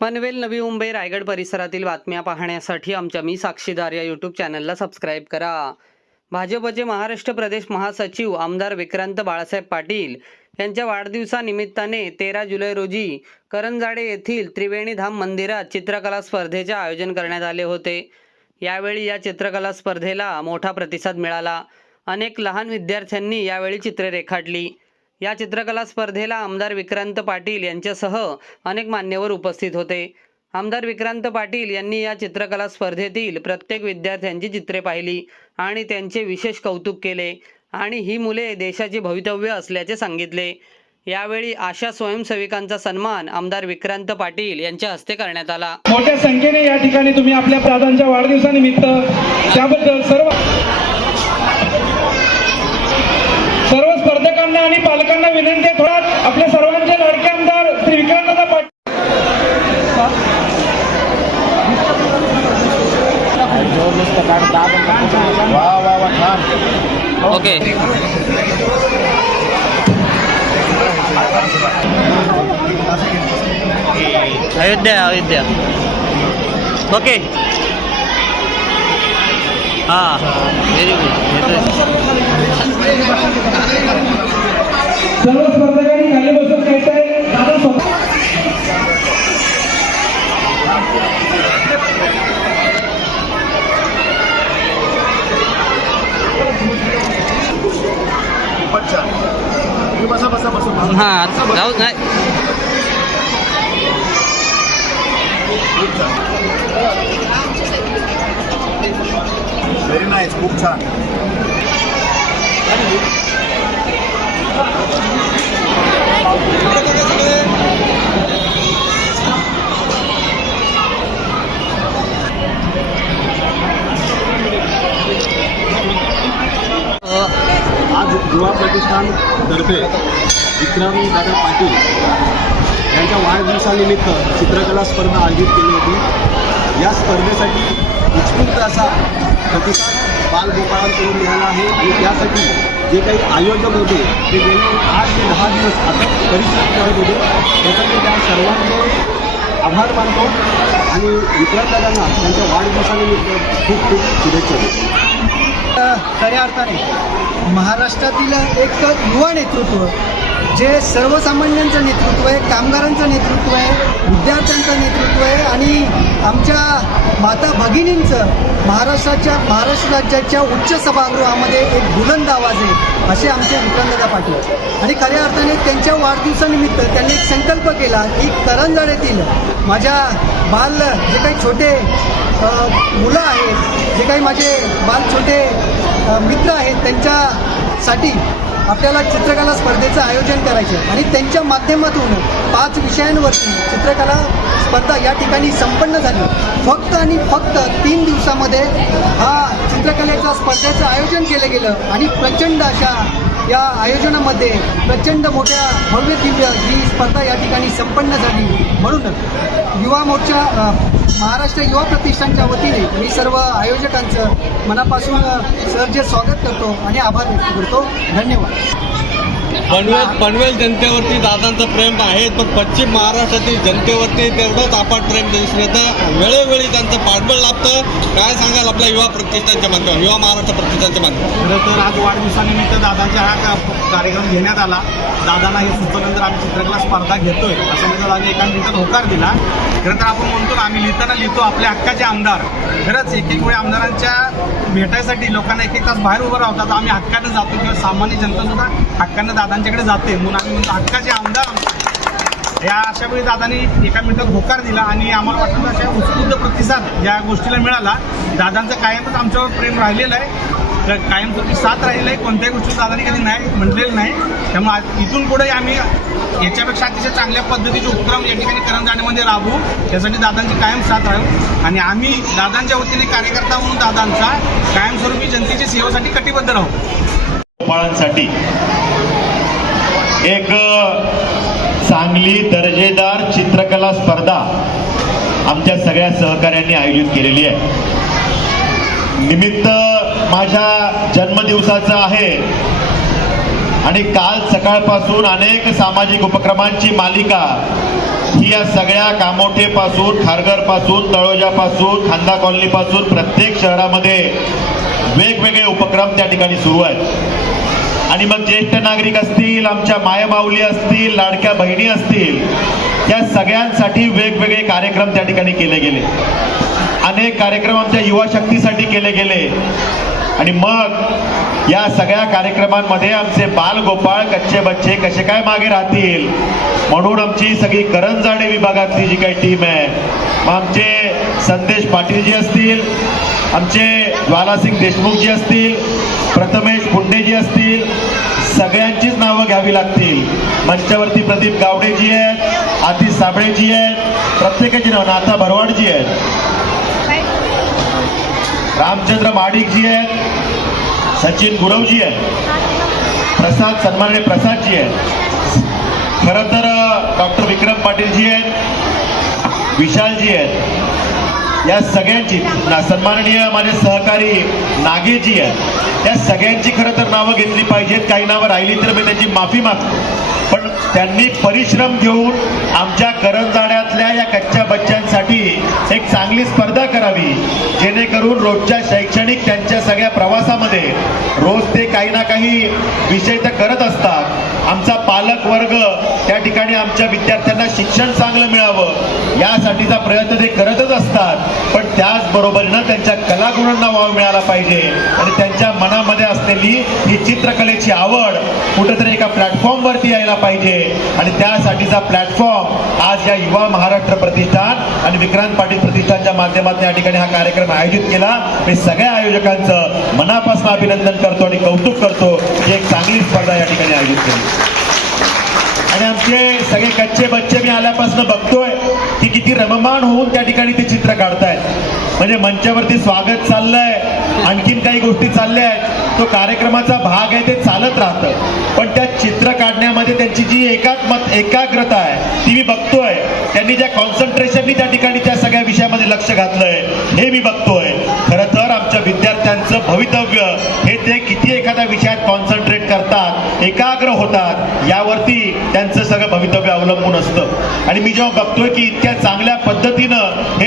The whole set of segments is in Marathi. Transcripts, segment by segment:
पनवेल नवी मुंबई रायगड परिसरातील बातम्या पाहण्यासाठी आमच्या मी साक्षीदार या यूट्यूब चॅनलला सबस्क्राईब करा. भाजपचे महाराष्ट्र प्रदेश महासचिव आमदार विक्रांत बाळासाहेब पाटील यांच्या वाढदिवसानिमित्ताने तेरा जुलै रोजी करंजाडे येथील त्रिवेणी धाम मंदिरात चित्रकला स्पर्धेचे आयोजन करण्यात आले होते. यावेळी या चित्रकला स्पर्धेला मोठा प्रतिसाद मिळाला. अनेक लहान विद्यार्थ्यांनी यावेळी चित्रे रेखाटली. या चित्रकला स्पर्धेला आमदार विक्रांत पाटील यांच्यासह अनेक मान्यवर उपस्थित होते. आमदार विक्रांत पाटील यांनी या चित्रकला स्पर्धेतील प्रत्येक विद्यार्थ्यांची चित्रे पाहिली आणि त्यांचे विशेष कौतुक केले आणि ही मुले देशाचे भवितव्य असल्याचे सांगितले. यावेळी आशा स्वयंसेविकांचा सन्मान आमदार विक्रांत पाटील यांच्या हस्ते करण्यात आला. मोठ्या संख्येने या ठिकाणी तुम्ही आपल्या दादांच्या वाढदिवसानिमित्त त्याबद्दल सर्व सर्व स्पर्धकांना आणि पालकांना विनंती आहे थोडा आपल्या सर्वांचे लाडके आमदार श्री विक्रांतदा पाटील. वा वा वा ओके. अयोध्या अयोध्या. ओके. हां व्हेरी गुड सर्व स्पर्धकांनी खाली बसून घ्यायचं आहे. दादा स्वतः खूपच छान. तुम्ही बसा बसा बसा. बसा. हां जाऊ नाही खूप छान व्हेरी नाईस खूप छान आज युवा प्रतिष्ठान तर्फे विक्रम दादा पाटील यांच्या वाढदिवसानिमित्त चित्रकला स्पर्धा आयोजित केली होती. या स्पर्धेसाठी उत्स्फूर्त असा प्रतिसाद बालगोपाळांकडून मिळाला आहे. आणि त्यासाठी जे काही आयोजक होते ते गेले आठ ते दहा दिवस अथक परिश्रम करत होते. त्यासाठी त्या सर्वांचे आभार मानतो. आणि विद्यार्थ्यांना त्यांच्या वाढदिवसानिमित्त खूप खूप शुभेच्छा देतो. खऱ्या अर्थाने महाराष्ट्रातील एक युवा नेतृत्व जे सर्वसामान्यांचं नेतृत्व आहे कामगारांचं नेतृत्व आहे विद्यार्थ्यांचं नेतृत्व आहे आणि आमच्या माता भगिनींचं महाराष्ट्राच्या महाराष्ट्र राज्याच्या उच्च सभागृहामध्ये एक बुलंद आवाज आहे असे आमचे विक्रमदादा पाटील. आणि खऱ्या अर्थाने त्यांच्या वाढदिवसानिमित्त त्यांनी एक संकल्प केला की करंजाड्यातील माझ्या बाल जे काही छोटे मुलं आहेत जे काही माझे बाल छोटे मित्र आहेत त्यांच्यासाठी आपल्याला चित्रकला स्पर्धेचं आयोजन करायचे आहे. आणि त्यांच्या माध्यमातून पाच विषयांवरती चित्रकला स्पर्धा या ठिकाणी संपन्न झाली. फक्त आणि फक्त तीन दिवसामध्ये हा चित्रकलेच्या स्पर्धेचं आयोजन केलं गेलं. आणि प्रचंड अशा या आयोजनामध्ये प्रचंड मोठ्या भव्य दिव्य ही स्पर्धा या ठिकाणी संपन्न झाली. म्हणून युवा मोर्चा महाराष्ट्र युवा प्रतिष्ठानच्या वतीने मी सर्व आयोजकांचं मनापासून सहज स्वागत करतो आणि आभार व्यक्त करतो. धन्यवाद. पनवेल पनवेल जनतेवरती दादांचं प्रेम आहे पण पश्चिम महाराष्ट्रातील जनतेवरती तेवढंच आपण प्रेम दिसून येतं. वेळोवेळी त्यांचं पाठबळ लाभतं. काय सांगाल आपल्या युवा प्रतिष्ठानच्या माध्यमात युवा महाराष्ट्र प्रतिष्ठानच्या माध्यमात खरं तर आज वाढदिवसानिमित्त दादांचा हा कार्यक्रम घेण्यात आला. दादांना हे सुचवल्यानंतर आम्ही चित्रकला स्पर्धा घेतोय. असं म्हणजे दादाने एका मिनिटात होकार दिला. खरं तर आपण म्हणतो आम्ही लिहिताना लिहितो आपल्या हक्काचे आमदार. खरंच एक एक वेळी आमदारांच्या भेटायसाठी लोकांना एक एक तास बाहेर उभं राहतात. आम्ही हक्कानं जातो किंवा सामान्य जनता सुद्धा हक्कानं दादांच्याकडे जाते. म्हणून आम्ही म्हणतो हक्काचे आमदार. या अशा वेळी दादांनी एका मिनिटात होकार दिला आणि आम्हाला वाटतं अशा उत्स्फूर्त प्रतिसाद या गोष्टीला मिळाला. दादांचं कायमच आमच्यावर प्रेम राहिलेलं आहे. तर कायम साथ राहिलेलं आहे. कोणत्याही गोष्टी दादांनी कधी नाही म्हटलेलं नाही. त्यामुळे इथून पुढे आम्ही याच्यापेक्षा अतिशय चांगल्या पद्धतीचे उपक्रम या ठिकाणी करंजाण्यामध्ये राबवू. त्यासाठी दादांची कायम साथ राहू. आणि आम्ही दादांच्या वतीने कार्यकर्ता म्हणून दादांचा कायमस्वरूपी जनतेच्या सेवेसाठी कटिबद्ध राहू. गोपाळांसाठी एक चांगली दर्जेदार चित्रकला स्पर्धा आमच्या सगळ्या सहकाऱ्यांनी आयोजित केलेली आहे. निमित्त माझ्या जन्मदिवसाचं आहे आणि काल सकाळपासून अनेक सामाजिक उपक्रमांची मालिका ही या सगळ्या कामोठेपासून खारघरपासून तळोजापासून खांदा कॉलनीपासून प्रत्येक शहरामध्ये वेगवेगळे उपक्रम त्या ठिकाणी सुरू आहेत. आणि मग ज्येष्ठ नागरिक असतील आमच्या मायमाऊली असतील लाडक्या बहिणी असतील या सगळ्यांसाठी वेगवेगळे कार्यक्रम त्या ठिकाणी केले गेले. अनेक कार्यक्रम आमच्या युवा शक्तीसाठी केले गेले. आणि मग या सगळ्या कार्यक्रमांमध्ये आमचे बालगोपाळ कच्चे बच्चे कसे काय मागे राहतील म्हणून आमची सगळी करंजाडे विभागातली जी काही टीम आहे मग आमचे संदेश पाटील जी असतील आमचे ज्वालासिंग देशमुख जी असतील प्रथमेश पुंडे जी असतील सगळ्यांचीच नावं घ्यावी लागतील. मंचावरती प्रदीप गावडेजी आहेत आतिश साबळेजी आहेत प्रत्येकाची नावं नाथा भरवाडजी आहेत. रामचंद्र माडिकजी आहेत सचिन गुरवजी आहेत प्रसाद सन्माननीय प्रसादजी आहेत. खरं तर डॉक्टर विक्रम पाटीलजी आहेत विशालजी आहेत. या सगळ्यांची ना सन्माननीय माझे सहकारी नागेजी आहेत. या सगळ्यांची खरं तर नावं घेतली पाहिजेत. काही नावं राहिली तर मी त्याची माफी मागतो. पण त्यांनी परिश्रम घेऊन आमच्या करंजाड्यातल्या या कच्च्या बच्च्यांसाठी एक चांगली स्पर्धा करावी जेणेकरून रोजच्या शैक्षणिक त्यांच्या सगळ्या प्रवासामध्ये रोज ते काही ना काही विषय तर करत असतात. आमचा पालक वर्ग त्या ठिकाणी आमच्या विद्यार्थ्यांना शिक्षण चांगलं मिळावं यासाठीचा प्रयत्न ते करतच असतात. पण त्याचबरोबरीनं त्यांच्या कलागुणांना वाव मिळाला पाहिजे आणि त्यांच्या मनामध्ये असलेली ही चित्रकलेची आवड कुठेतरी एका प्लॅटफॉर्मवरती यायला पाहिजे. आणि त्यासाठीचा प्लॅटफॉर्म आज या युवा महाराष्ट्र प्रतिष्ठान आणि विक्रांत पाटील प्रतिष्ठानच्या माध्यमातून या ठिकाणी हा कार्यक्रम आयोजित केला. मी सगळ्या आयोजकांचं मनापासून अभिनंदन करतो आणि कौतुक करतो की एक चांगली स्पर्धा या ठिकाणी आयोजित केली. आणि आमचे सगळे कच्चे बच्चे मी आल्यापासून बघतोय की किती रममान होऊन त्या ठिकाणी ते चित्र काढतायत. म्हणजे मंचावरती स्वागत चाललंय. आणखीन काही गोष्टी चालल्या आहेत. तो कार्यक्रमाचा भाग आहे ते चालत राहतं. पण त्या चित्र काढण्यामध्ये त्यांची जी एकात्मत एकाग्रता आहे ती मी बघतोय. त्यांनी ज्या कॉन्सन्ट्रेशननी त्या ठिकाणी त्या सगळ्या विषयामध्ये लक्ष घातलंय हे मी बघतोय. खरं तर आमच्या विद्यार्थ्यांचं भवितव्य हे ते किती एखाद्या विषयात कॉन्सन्ट्रेट करतात एकाग्र होतात यावरती त्यांचं सगळं भवितव्य अवलंबून असतं. आणि मी जेव्हा बघतोय की इतक्या चांगल्या पद्धतीनं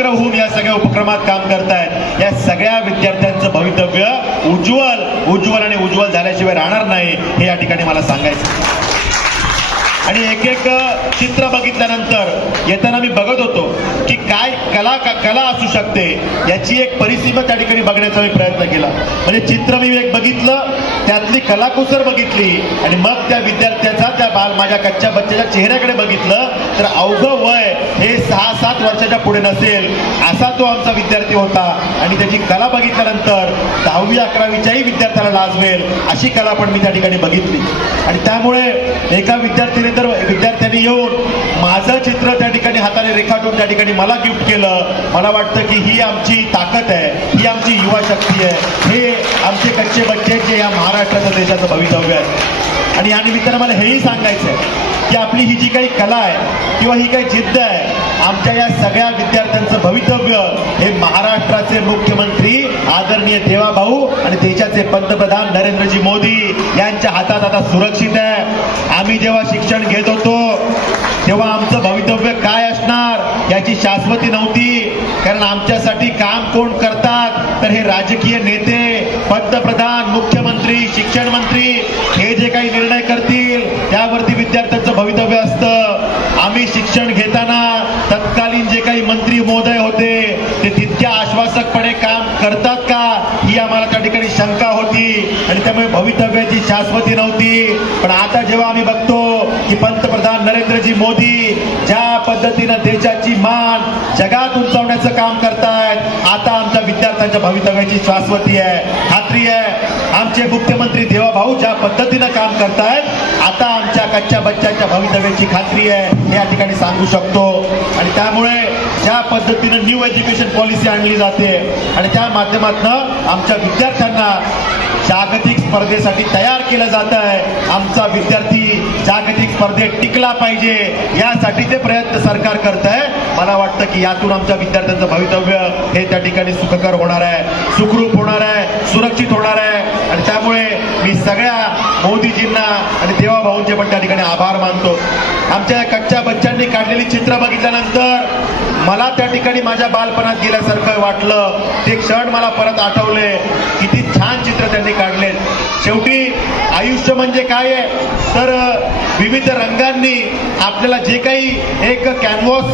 एकाग्र होऊन या सगळ्या उपक्रमात काम करतायत. या सगळ्या विद्यार्थ्यांचं भवितव्य उज्ज्वल उज्ज्वल आणि उज्ज्वल झाल्याशिवाय राहणार नाही हे या ठिकाणी मला सांगायचं आणि एक एक चित्र बघितल्यानंतर येताना मी बघत होतो की काय कला का कला असू शकते याची एक परिसीमा त्या ठिकाणी बघण्याचा मी प्रयत्न केला. म्हणजे चित्र मी एक बघितलं त्यातली कलाकुसर बघितली आणि मग त्या विद्यार्थ्याचा त्या बाल माझ्या कच्च्या बच्च्याच्या चेहऱ्याकडे बघितलं तर अवघं वय हे सहा सात वर्षाच्या पुढे नसेल असा तो आमचा विद्यार्थी होता. आणि त्याची कला बघितल्यानंतर दहावी अकरावीच्याही विद्यार्थ्याला लाजवेल अशी कला पण मी त्या ठिकाणी बघितली. आणि त्यामुळे एका विद्यार्थीने तर विद्यार्थ्यांनी येऊन माझं चित्र त्या ठिकाणी हाताने रेखाटून त्या ठिकाणी मला गिफ्ट केलं. मला वाटतं की ही आमची ताकद आहे ही आमची युवा शक्ती आहे. हे आमचे कच्चे बच्चे जे या महाराष्ट्राच्या देशाचं भवितव्य आहे. आणि या निमित्तानं मला हेही सांगायचं आहे की आपली ही जी काही कला आहे किंवा ही काही जिद्द आहे आमच्या या सगळ्या विद्यार्थ्यांचं भवितव्य हे महाराष्ट्राचे मुख्यमंत्री आदरणीय देवाभाऊ आणि देशाचे पंतप्रधान नरेंद्रजी मोदी यांच्या हातात आता सुरक्षित आहे. आम्ही जेव्हा शिक्षण घेत होतो तेव्हा आमचं भवितव्य काय असणार याची शाश्वती नव्हती. कारण आमच्यासाठी काम कोण करतात? तर हे राजकीय नेते पंतप्रधान मुख्यमंत्री शिक्षण मंत्री हे जे काही निर्णय करतील त्यावरती विद्यार्थ्यांचं भवितव्य असतं. आम्ही शिक्षण घेताना तत्कालीन जे काही मंत्री महोदय होते ते तितक्या आश्वासकपणे काम करतात का ही आम्हाला त्या ठिकाणी शंका होती. आणि त्यामुळे भवितव्याची शाश्वती नव्हती. पण आता जेव्हा आम्ही बघतो की पंतप्रधान नरेंद्रजी मोदी ज्या पद्धतीनं देशाची मान जगात उंचावण्याचं काम करतायत आता आमच्या विद्यार्थ्यांच्या भवितव्याची शाश्वती आहे खात्री आहे. आमचे मुख्यमंत्री देवाभाऊ ज्या पद्धतीनं काम करतायत आता आमच्या कच्च्या बच्च्याच्या भवितव्याची खात्री आहे या ठिकाणी सांगू शकतो. आणि त्यामुळे ज्या पद्धतीनं न्यू एज्युकेशन पॉलिसी आणली जाते आणि त्या माध्यमातून आमच्या विद्यार्थ्यांना जागतिक स्पर्धेसाठी तयार केलं जात आहे. आमचा विद्यार्थी जागतिक स्पर्धेत टिकला पाहिजे. यासाठी ते प्रयत्न सरकार करत आहे. मला वाटतं की यातून आमच्या विद्यार्थ्यांचं भवितव्य हे त्या ठिकाणी सुखकर होणार आहे. सुखरूप होणार आहे. सुरक्षित होणार आहे. आणि त्यामुळे मी सगळ्या मोदीजींना आणि देवाभाऊंचे पण त्या ठिकाणी आभार मानतो. आमच्या कच्च्या बच्चांनी काढलेली चित्र बघितल्यानंतर मला त्या ठिकाणी माझ्या बालपणात गेल्यासारखं वाटलं. ते क्षण मला परत आठवले. किती छान चित्र त्यांनी काढले शेवटी आयुष्य म्हणजे काय आहे? तर विविध रंगांनी आपल्याला जे काही एक कॅनव्हास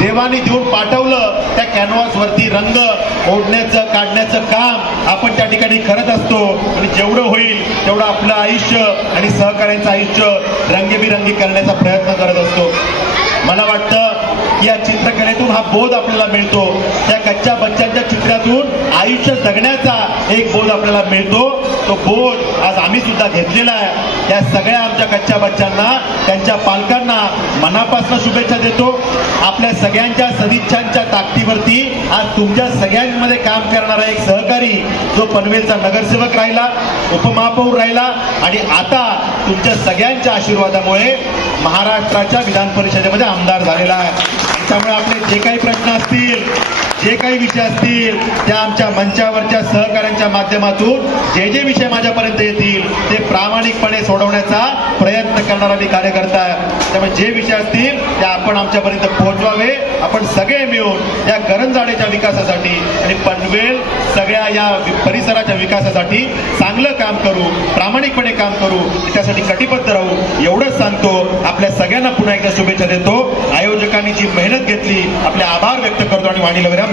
देवानी देऊन पाठवलं त्या कॅनव्हासवरती रंग ओढण्याचं काढण्याचं काम आपण त्या ठिकाणी करत असतो. आणि जेवढं होईल तेवढं आपलं आयुष्य आणि सहकार्यांचं आयुष्य रंगेबिरंगी करण्याचा प्रयत्न करत असतो. मला वाटतं या चित्रकलेतून हा बोध आपल्याला मिळतो. त्या कच्च्या बच्चांच्या चित्रातून आयुष्य जगण्याचा एक बोध आपल्याला मिळतो. तो बोध आज आम्ही सुद्धा घेतलेला आहे. या सगळ्या आमच्या कच्च्या बच्चांना त्यांच्या पालकांना मनापासून शुभेच्छा देतो. आपल्या सगळ्यांच्या सदिच्छांच्या ताकदीवरती आज तुमच्या सगळ्यांमध्ये काम करणारा एक सहकारी जो पनवेलचा नगरसेवक राहिला उपमहापौर राहिला आणि आता तुमच्या सगळ्यांच्या आशीर्वादामुळे महाराष्ट्राच्या विधान परिषदेमध्ये आमदार झालेला आहे. त्यामुळे आपले जे काही प्रश्न असतील जे काही विषय असतील त्या आमच्या मंचावरच्या सहकाऱ्यांच्या माध्यमातून जे जे विषय माझ्यापर्यंत येतील ते प्रामाणिकपणे सोडवण्याचा प्रयत्न करणारा मी कार्यकर्ता आहे. त्यामुळे जे विषय असतील ते आपण आमच्यापर्यंत पोहोचवावे. आपण सगळे मिळून या करंजाडेच्या विकासासाठी आणि पनवेल सगळ्या या परिसराच्या विकासासाठी चांगलं काम करू प्रामाणिकपणे काम करू त्यासाठी कटिबद्ध राहू एवढंच सांगतो. आपल्या सगळ्यांना पुन्हा एकदा शुभेच्छा देतो. आयोजकांनी जी मेहनत घेतली आपले आभार व्यक्त करतो आणि वाणीला विराम